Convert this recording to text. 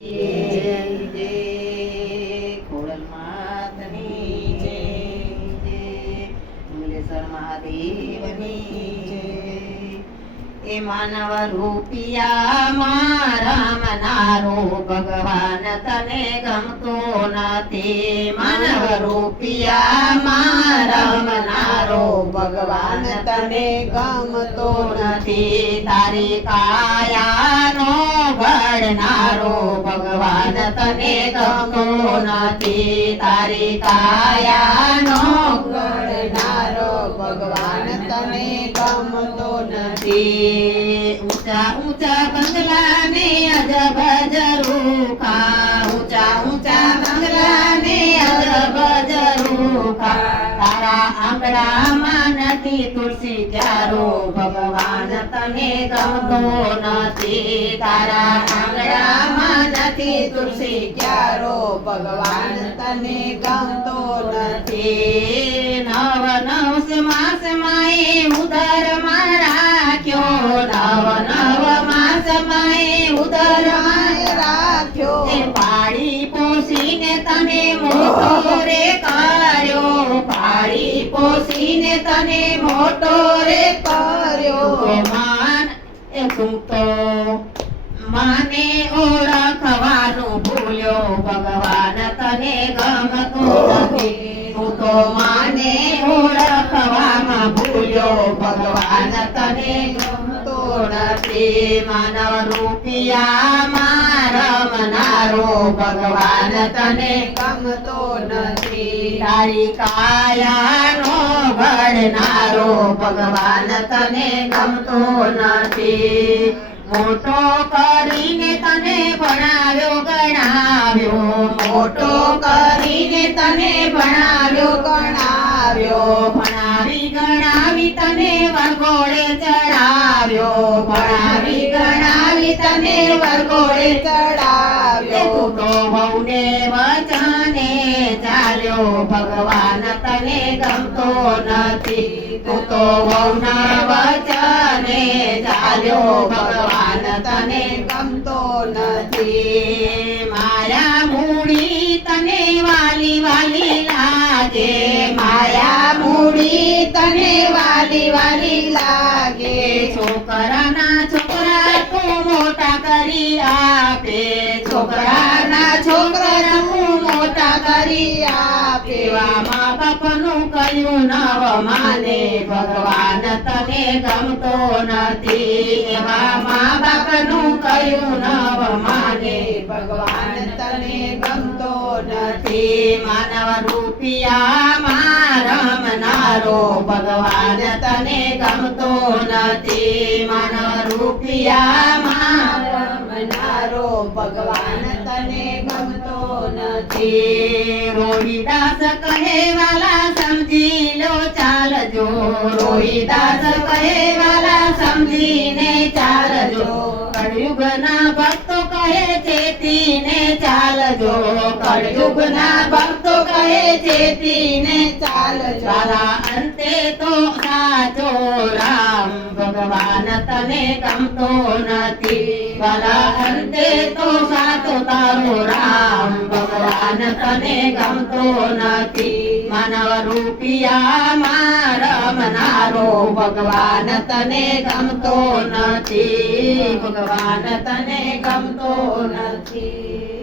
જય જય ખોડલ માતની જય જય મંગલેશ્વર મહાદેવની જય એ માનવ રૂપિયા મારા મનારો ભગવાન તને ગમતો નથી માનવ રૂપિયા મારા મનારો ભગવાન તને ગમતો નથી તારી કાયાનો ઘડનારો ભગવાન તને ગમતો નથી તારી કાયાનો ઘડનારો ભગવાન તને ગમતો નથી ઊંચા ઊંચા બંગલા ને અજબ ઝરૂખા ઊંચા ઊંચા બંગલા ને અજબ ઝરૂખા તારા આંગણામાં નથી તુલસી ક્યારો ભગવાન તને ગમતો નથી તારા આંગણામાં નથી તુલસી ક્યારો ભગવાન તને ગમતો નથી નવ નવ માસમાં એ ઉદરમાં રાખ્યો નવ નવ માસમાં એ ઉદરમાં રાખ્યો એ પાળી પોસીને તને મોટો રે કર્યો પાળી પોસીને તને મોટો રે કર્યો માન એ તું તો માને ઓળખવાનું ભૂલ્યો ભગવાન તને ગમતો નથી તું તો માને ઓળખવામાં ભૂલ્યો ભગવાન તને ગમતો નથી માનવ રૂપિયા મારા મનારો ભગવાન તને ગમતો નથી તારી કાયાનો ઘડનારો ભગવાન તને ગમતો નથી મોટો કરીને તને ભણાવ્યો ગણાવ્યો મોટો કરીને તને ભણાવ્યો ગણાવ્યો ભણાવી ગણાવી તને વરઘોડે ચડાવ્યો ભણાવી ગણાવી તને વરઘોડે ચડાવ્યો તું તો વહુને વચને ચાલ્યો ભગવાન તને ગમતો નથી તું તો વહુના વચને ચાલ્યો ભગવાન તને ગમતો નથી માયા મૂડી તને વાલી વાલી લાગે માયા મૂડી તને વાલી વાલી લાગે છોકરાના છોકરા તું મોટા કરી આપે છોકરાના છોકરા તું મોટા કરી આપે મા બાપનું કયું નવ માને ભગવાન તને ગમતો નથી એવા મા બાપનું કયું નવ માને ભગવાન તને ગમતો નથી માનવ રૂપિયા મારા મનારો ભગવાન તને ગમતો નથી માનવ રૂપિયા મારા મનારો ભગવાન તને ગમતો નથી રોહિદાસ કહે વાલા સમજી લો ચાલજો રોહિદાસ કહે વાલા સમજીને ચાલજો કળયુગના ભક્તો કહે ચેતીને ચાલજો કળયુગના ભક્તો કહે ચેતીને ચાલજો વાલા અંતે તો સાચો રામ ભગવાન તને ગમતો નથી વાલા અંતે તો સાચો તારો રામ ભગવાન તને ગમતો નથી માનવ રૂપિયા મારા મનારો ભગવાન તને ગમતો નથી ભગવાન તને ગમતો નથી।